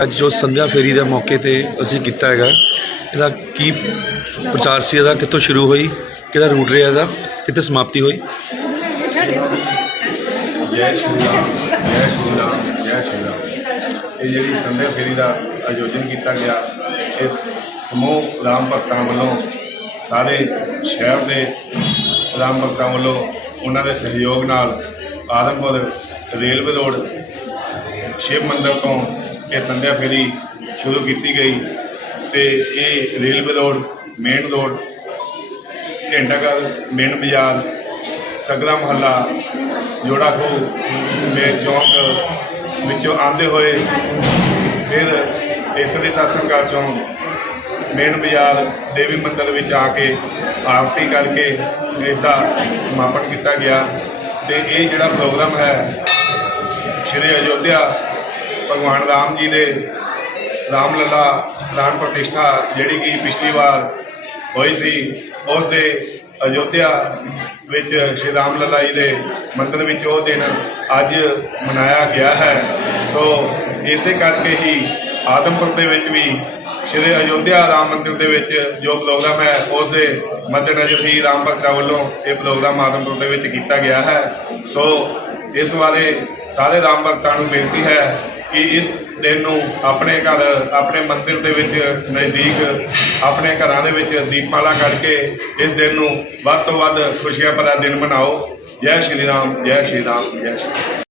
ਅੱਜ ਜੋ ਸੰਧਿਆ ਫੇਰੀ ਦੇ ਮੌਕੇ ਤੇ ਅਸੀਂ ਕੀਤਾ ਹੈਗਾ, ਇਹਦਾ ਕੀ ਪ੍ਰਚਾਰ ਸੀ ਇਹਦਾ, ਕਿੱਥੋਂ ਸ਼ੁਰੂ ਹੋਈ, ਕਿਹੜਾ ਰੂਟ ਰਿਹਾ ਇਹਦਾ, ਕਿੱਥੇ ਸਮਾਪਤੀ ਹੋਈ? ਜੈ ਸ਼੍ਰੀ ਰਾਮ, ਜੈ ਸ਼੍ਰੀ ਰਾਮ, ਜੈ ਸ਼੍ਰੀ ਰਾਮ। ਇਹ ਜਿਹੜੀ ਸੰਧਿਆ ਫੇਰੀ ਦਾ ਆਯੋਜਨ ਕੀਤਾ ਗਿਆ ਇਸ ਸਮੂਹ ਰਾਮ ਭਗਤਾਂ ਵੱਲੋਂ ਸਾਰੇ ਸ਼ਹਿਰ ਦੇ ਰਾਮ ਭਗਤਾਂ ਵੱਲੋਂ ਉਹਨਾਂ ਦੇ ਸਹਿਯੋਗ ਨਾਲ ਆਦਮਪੁਰ ਰੇਲਵੇ ਰੋਡ ਸ਼ਿਵ ਮੰਦਿਰ ਤੋਂ ਇਹ ਸੰਧਿਆ ਫੇਰੀ ਸ਼ੁਰੂ ਕੀਤੀ ਗਈ ਤੇ ਇਹ railway road main road, Ghantaghar, main Bazaar, Sagra Mohalla ਜੋੜਾ ਖੋ ਮੇ ਚੌਂਕ ਵਿੱਚੋਂ ਆਉਂਦੇ ਹੋਏ ਫਿਰ ਇਸ ਦੇ ਸਾਸੰਗਾ ਚੌਂਕ ਮੇਨ ਬਾਜ਼ਾਰ, ਦੇਵੀ ਮੰਦਰ ਵਿੱਚ ਆ ਕੇ ਆਰਤੀ ਕਰਕੇ ਇਸ ਦਾ ਸਮਾਪਨ ਕੀਤਾ ਗਿਆ ਤੇ ਇਹ ਜਿਹੜਾ ਪ੍ਰੋਗਰਾਮ ਹੈ, ਸ਼੍ਰੀ ਅਯੋਧਿਆ ਭਗਵਾਨ ਰਾਮ ਜੀ ਦੇ ਰਾਮ ਲਲਾ ਪ੍ਰਾਣ ਪ੍ਰਤਿਸ਼ਠਾ ਜਿਹੜੀ ਕਿ ਪਿਛਲੀ ਵਾਰ ਹੋਈ ਸੀ, ਉਸ ਦੇ ਅਯੋਧਿਆ ਵਿੱਚ ਸ਼੍ਰੀ ਰਾਮ ਲਲਾ ਜੀ ਦੇ ਮੰਦਰ ਵਿੱਚ ਉਹ ਦਿਨ ਅੱਜ ਮਨਾਇਆ ਗਿਆ ਹੈ। ਸੋ ਇਸੇ ਕਰਕੇ ਹੀ ਆਦਮਪੁਰ ਦੇ ਵਿੱਚ ਵੀ ਸ਼੍ਰੀ ਅਯੋਧਿਆ ਰਾਮ ਮੰਦਿਰ ਦੇ ਵਿੱਚ ਜੋ ਪ੍ਰੋਗਰਾਮ ਹੈ, ਉਸ ਦੇ ਮੱਦੇਨਜ਼ਰ ਹੀ ਰਾਮ ਭਗਤਾਂ ਵੱਲੋਂ ਇਹ ਪ੍ਰੋਗਰਾਮ ਆਦਮਪੁਰ ਦੇ ਵਿੱਚ ਕੀਤਾ ਗਿਆ ਹੈ। ਸੋ ਇਸ ਬਾਰੇ ਸਾਰੇ ਰਾਮ ਭਗਤਾਂ ਨੂੰ ਬੇਨਤੀ ਹੈ ਕਿ ਇਸ ਦਿਨ ਨੂੰ ਆਪਣੇ ਘਰ, ਆਪਣੇ ਮੰਦਿਰ ਦੇ ਵਿੱਚ ਨਜ਼ਦੀਕ, ਆਪਣੇ ਘਰਾਂ ਦੇ ਵਿੱਚ ਦੀਪਮਾਲਾ ਕਰਕੇ ਇਸ ਦਿਨ ਨੂੰ ਵੱਧ ਤੋਂ ਵੱਧ ਖੁਸ਼ੀਆਂ ਭਰਾ ਦਿਨ ਮਨਾਓ। ਜੈ ਸ਼੍ਰੀ ਰਾਮ, ਜੈ ਸ਼੍ਰੀ ਰਾਮ, ਜੈ ਸ਼੍ਰੀ ਰਾਮ।